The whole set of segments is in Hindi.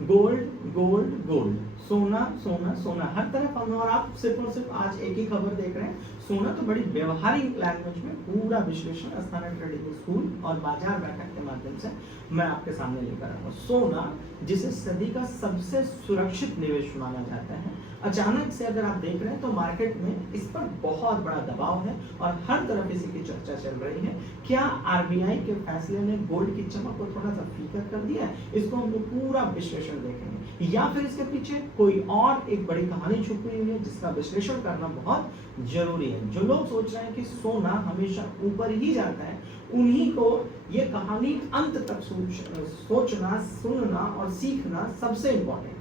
गोल्ड गोल्ड गोल्ड, सोना सोना सोना, हर तरफ हम और आप सिर्फ और सिर्फ आज एक ही खबर देख रहे हैं। सोना तो बड़ी व्यवहारिक लैंग्वेज में पूरा विश्लेषण अस्थाना ट्रेडिंग स्कूल और बाजार बैठक के माध्यम से मैं आपके सामने लेकर आऊंगा। सोना जिसे सदी का सबसे सुरक्षित निवेश माना जाता है, अचानक से अगर आप देख रहे हैं तो मार्केट में इस पर बहुत बड़ा दबाव है और हर तरफ इसी की चर्चा चल रही है। क्या आरबीआई के फैसले ने गोल्ड की चमक को थोड़ा सा फीका कर दिया है? इसको हम लोग पूरा विश्लेषण देखेंगे, या फिर इसके पीछे कोई और एक बड़ी कहानी छुपी हुई है जिसका विश्लेषण करना बहुत जरूरी है। जो लोग सोच रहे हैं कि सोना हमेशा ऊपर ही जाता है, उन्हीं को ये कहानी अंत तक सोचना, सुनना और सीखना सबसे इंपॉर्टेंट है।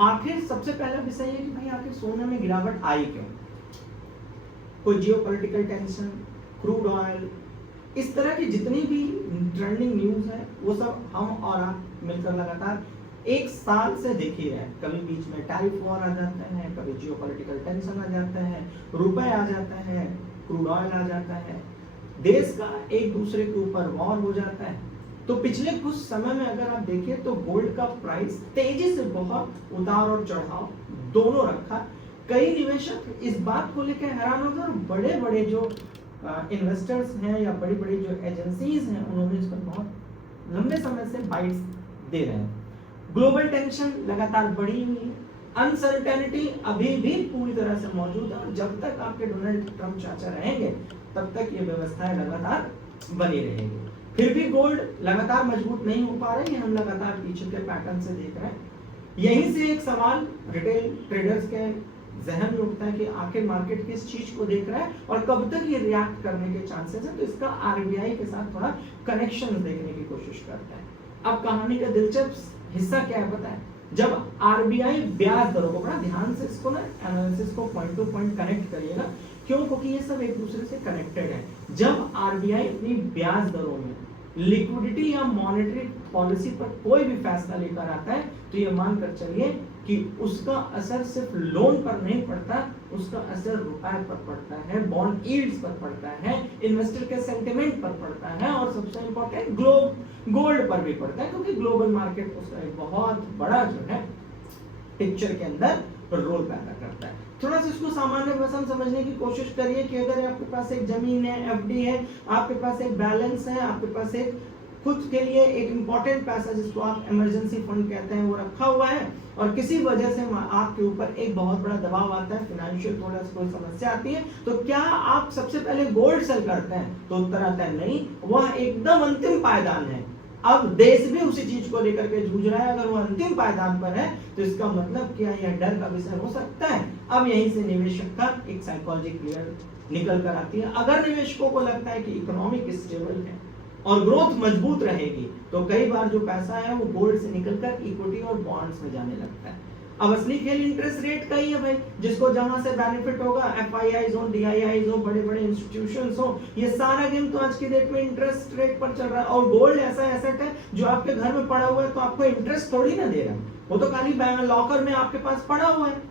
आखिर सबसे पहला विषय है कि भाई आखिर सोने में गिरावट आई क्यों? कोई जियोपॉलिटिकल टेंशन, क्रूड ऑयल, इस तरह की जितनी भी ट्रेंडिंग न्यूज है वो सब हम और आप मिलकर लगातार एक साल से देख ही रहे हैं। कभी बीच में टैरिफ वॉर आ जाता है, कभी जियोपॉलिटिकल टेंशन आ जाता है, रुपए आ जाता है, क्रूड ऑयल आ जाता है, देश का एक दूसरे के ऊपर वॉर हो जाता है। तो पिछले कुछ समय में अगर आप देखिए तो गोल्ड का प्राइस तेजी से बहुत उतार और चढ़ाव दोनों रखा। कई निवेशक इस बात को लेकर हैरान हो गए और बड़े बड़े जो इन्वेस्टर्स हैं या बड़ी बड़ी जो एजेंसीज हैं उन्होंने इस पर बहुत लंबे समय से बाइट्स दे रहे हैं। ग्लोबल टेंशन लगातार बढ़ी हुई है, अनसर्टेनिटी अभी भी पूरी तरह से मौजूद है और जब तक आपके डोनाल्ड ट्रंप चाचा रहेंगे तब तक ये व्यवस्थाएं लगातार बनी रहेंगी। फिर भी गोल्ड लगातार मजबूत नहीं हो पा रही है, हम लगातार पीछे के पैटर्न से देख रहे हैं। यहीं से एक सवाल रिटेल ट्रेडर्स के जहन में उठता है कि आखिर मार्केट किस चीज को देख रहा है और कब तक ये रिएक्ट करने के चांसेस है। तो इसका आरबीआई के साथ थोड़ा कनेक्शन देखने की कोशिश करता है। अब कहानी का दिलचस्प हिस्सा क्या है पता है? जब आरबीआई ब्याज दरों को, बड़ा ध्यान से इसको ना एनालिसिस को पॉइंट टू पॉइंट कनेक्ट करिएगा, क्यों? क्योंकि ये सब एक दूसरे से कनेक्टेड है। जब आरबीआई अपनी ब्याज दरों में लिक्विडिटी या मॉनेटरी पॉलिसी पर कोई भी फैसला लेकर आता है तो ये मानकर चलिए कि उसका असर सिर्फ लोन पर नहीं पड़ता, उसका असर रुपए पर पड़ता है, बॉन्ड यील्ड्स पर पड़ता है, इन्वेस्टर के सेंटिमेंट पर पड़ता है और सबसे इंपॉर्टेंट गोल्ड पर भी पड़ता है, क्योंकि ग्लोबल मार्केट उसका एक बहुत बड़ा जो है पिक्चर के अंदर रोल पैदा करता है। थोड़ा सा इसको सामान्य भाषा में समझने की कोशिश करिए कि अगर आपके पास एक जमीन है, एफडी है, आपके पास एक बैलेंस है, आपके पास एक खुद के लिए एक इंपॉर्टेंट पैसा जिसको आप इमरजेंसी फंड कहते हैं वो रखा हुआ है और किसी वजह से आपके ऊपर एक बहुत बड़ा दबाव आता है, फाइनेंशियल थोड़ा कोई समस्या आती है, तो क्या आप सबसे पहले गोल्ड सेल करते हैं? तो उत्तर आता है नहीं, वह एकदम अंतिम पायदान है। अब देश भी उसी चीज को लेकर के जूझ रहा है, अगर वो अंतिम पायदान पर है तो इसका मतलब क्या यह डर का विषय हो सकता है। अब यहीं से निवेशक का एक साइकोलॉजी क्लियर निकल कर आती है। अगर निवेशकों को लगता है कि इकोनॉमिक स्टेबल है और ग्रोथ मजबूत रहेगी तो कई बार जो पैसा है वो गोल्ड से निकलकर इक्विटी और बॉन्ड्स में जाने लगता है। अब असली खेल इंटरेस्ट रेट का ही है भाई, जिसको जहां से बेनिफिट होगा, एफआईआईज हो, डीआईआईज हो, बड़े बड़े इंस्टीट्यूशंस हो, ये सारा गेम तो आज की डेट में इंटरेस्ट रेट पर चल रहा है। और गोल्ड ऐसा एसेट है जो आपके घर में पड़ा हुआ है तो आपको इंटरेस्ट थोड़ी ना दे रहा है, वो तो खाली लॉकर में आपके पास पड़ा हुआ है,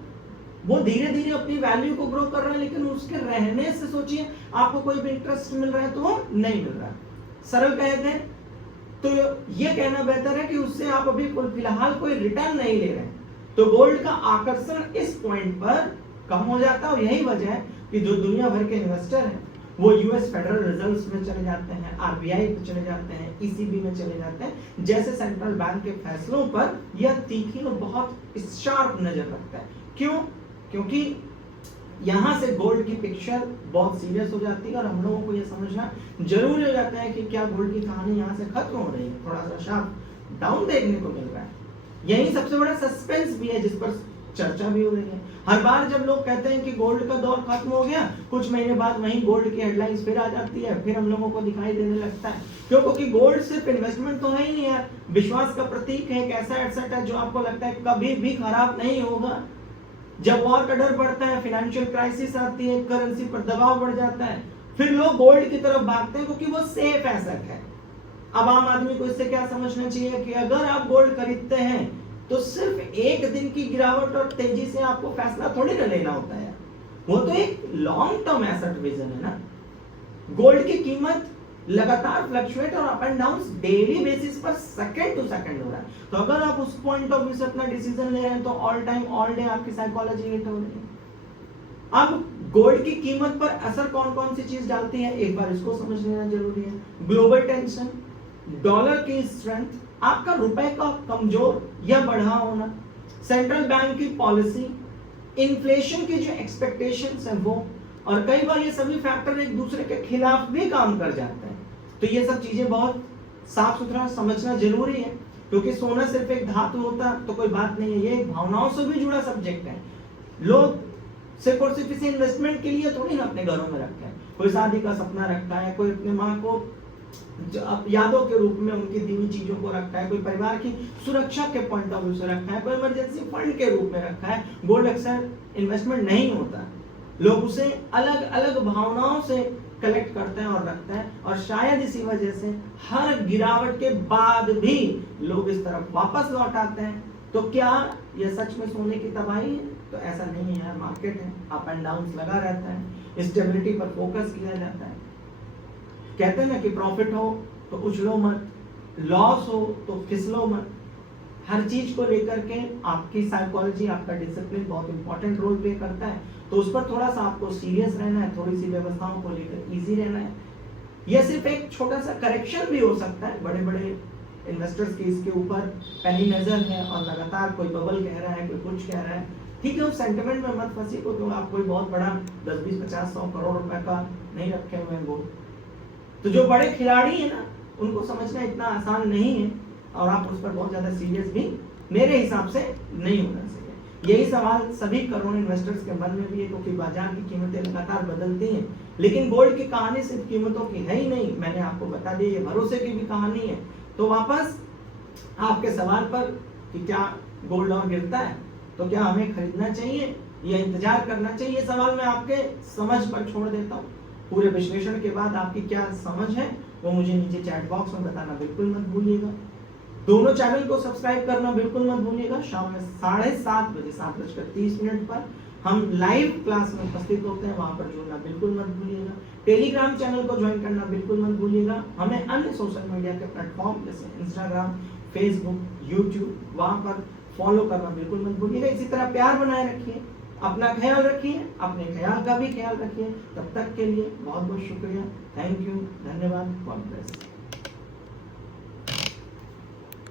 वो धीरे धीरे अपनी वैल्यू को ग्रो कर रहा है, लेकिन उसके रहने से सोचिए आपको कोई भी इंटरेस्ट मिल रहा है तो वो नहीं मिल रहा है। सरल कहते हैं तो ये कहना बेहतर है कि उससे आप अभी फिलहाल कोई रिटर्न नहीं ले रहे हैं। तो गोल्ड का आकर्षण इस पॉइंट पर कम हो जाता है और यही वजह है कि जो दुनिया भर के इन्वेस्टर हैं वो यूएस फेडरल रिजर्व्स में चले जाते हैं, आरबीआई पे चले जाते हैं, ईसीबी में चले जाते हैं, जैसे सेंट्रल बैंक के फैसलों पर यह तीखी और बहुत शार्प नजर रखता है। क्यों? क्योंकि यहाँ से गोल्ड की पिक्चर बहुत सीरियस हो जाती है और हम लोगों को यह समझना जरूरी हो जाता है कि क्या गोल्ड की कहानी यहाँ से खत्म हो रही है, थोड़ा सा शार्प डाउन देखने को मिल रहा है। यही सबसे बड़ा सस्पेंस भी है जिस पर चर्चा भी हो रही है। हर बार जब लोग कहते हैं कि गोल्ड का दौर खत्म हो गया, कुछ महीने बाद वहीं गोल्ड की हेडलाइंस फिर आ जाती है, फिर हम लोगों को दिखाई देने लगता है। क्यों? क्योंकि गोल्ड सिर्फ इन्वेस्टमेंट तो है ही नहीं यार, विश्वास का प्रतीक है, एक ऐसा एसेट है जो आपको लगता है कभी भी खराब नहीं होगा। जब वॉर का डर बढ़ता है, फाइनेंशियल क्राइसिस आती है, करेंसी पर दबाव बढ़ जाता है, फिर लोग गोल्ड की तरफ भागते हैं क्योंकि वो सेफ एसेट है। अब आम आदमी को इससे क्या समझना चाहिए कि अगर आप गोल्ड खरीदते हैं तो सिर्फ एक दिन की गिरावट और तेजी से आपको फैसला थोड़ी ना लेना होता है, वो तो एक लॉन्ग टर्म एसेट विजन है ना। गोल्ड की कीमत लगातार फ्लक्चुएट और up and down daily basis पर सेकंड टू सेकंड हो रहा है। तो अगर आप उस पॉइंट ऑफ व्यू से अपना डिसीजन ले रहे हैं तो ऑल टाइम ऑल डे आपकी साइकोलॉजी हिट हो रही है। अब गोल्ड की कीमत पर असर कौन कौन सी चीज डालती है, एक बार इसको समझ लेना जरूरी है। ग्लोबल टेंशन, डॉलर की स्ट्रेंथ, आपका रुपए का कमजोर या बढ़ा होना, सेंट्रल बैंक की पॉलिसी, इन्फ्लेशन की जो एक्सपेक्टेशंस है वो, और कई बार ये सभी फैक्टर एक दूसरे के खिलाफ भी काम कर जाते हैं। तो ये सब चीजें बहुत साफ सुथरा समझना जरूरी है, क्योंकि सोना सिर्फ एक धातु होता तो कोई बात नहीं है, ये भावनाओं से भी जुड़ा सब्जेक्ट है। लोग सिर्फ और सिर्फ इसे इन्वेस्टमेंट के लिए थोड़ी ना अपने घरों में रखते हैं। कोई शादी का सपना रखता है, कोई अपने माँ को यादों के रूप में उनकी दी हुई चीजों को रखा है, कोई परिवार की सुरक्षा के पॉइंट ऑफ व्यू से रखा है, कोई इमरजेंसी फंड के रूप में रखा है। गोल्ड अक्सर इन्वेस्टमेंट नहीं होता, लोग उसे अलग अलग भावनाओं से कलेक्ट करते हैं और रखते हैं, और शायद इसी वजह से हर गिरावट के बाद भी लोग इस तरफ वापस लौट आते हैं। तो क्या यह सच में सोने की तबाही है? तो ऐसा नहीं है, मार्केट है, अप एंड डाउन लगा रहता है, स्टेबिलिटी पर फोकस किया जाता है। कहते हैं ना कि प्रॉफिट हो तो उछलो मत, लॉस हो तो फिसलो मत। हर चीज को लेकर के आपकी साइकोलॉजी, आपका डिसिप्लिन बहुत इंपॉर्टेंट रोल प्ले करता है। तो उस पर थोड़ा सा आपको सीरियस रहना है, थोड़ी सी व्यवस्थाओं को लेकर इजी रहना है। यह सिर्फ एक छोटा सा करेक्शन भी हो सकता है। बड़े बड़े इन्वेस्टर्स की इसके ऊपर पैनी नजर है और लगातार कोई बबल कह रहा है, कोई कुछ कह रहा है, ठीक है, उस सेंटिमेंट में मत फंसिए, क्योंकि आप कोई बहुत बड़ा 10, 20, 50, 100 करोड़ रुपए का नहीं रखे हुए हैं गोल्ड। तो जो बड़े खिलाड़ी हैं ना, उनको समझना इतना आसान नहीं है, और आप उस पर बहुत ज्यादा सीरियस भी मेरे हिसाब से नहीं होना चाहिए। यही सवाल सभी करोड़ इन्वेस्टर्स के मन में भी है, क्योंकि बाजार की कीमतें लगातार बदलती हैं। लेकिन गोल्ड की कहानी सिर्फ कीमतों की है ही नहीं, मैंने आपको बता दिया, ये भरोसे की भी कहानी है। तो वापस आपके सवाल पर कि क्या गोल्ड और गिरता है तो क्या हमें खरीदना चाहिए या इंतजार करना चाहिए, ये सवाल मैं आपके समझ पर छोड़ देता हूँ। पूरे विश्लेषण के बाद आपकी क्या समझ है वो मुझे नीचे चैट बॉक्स में बताना बिल्कुल मत भूलिएगा। दोनों चैनल को सब्सक्राइब करना बिल्कुल मत भूलिएगा। शाम में 7:30 बजे 7:30 पर हम लाइव क्लास में उपस्थित होते हैं, वहां पर जुड़ना बिल्कुल मत भूलिएगा। टेलीग्राम चैनल को ज्वाइन करना बिल्कुल मत भूलिएगा। हमें अन्य सोशल मीडिया के प्लेटफॉर्म जैसे इंस्टाग्राम, फेसबुक, यूट्यूब, वहां पर फॉलो करना बिल्कुल मत भूलिएगा। इसी तरह प्यार बनाए रखिए, अपना ख्याल रखिए, अपने ख्याल का भी ख्याल रखिए। तब तक के लिए बहुत बहुत शुक्रिया। थैंक यू, धन्यवाद, गॉड ब्लेस।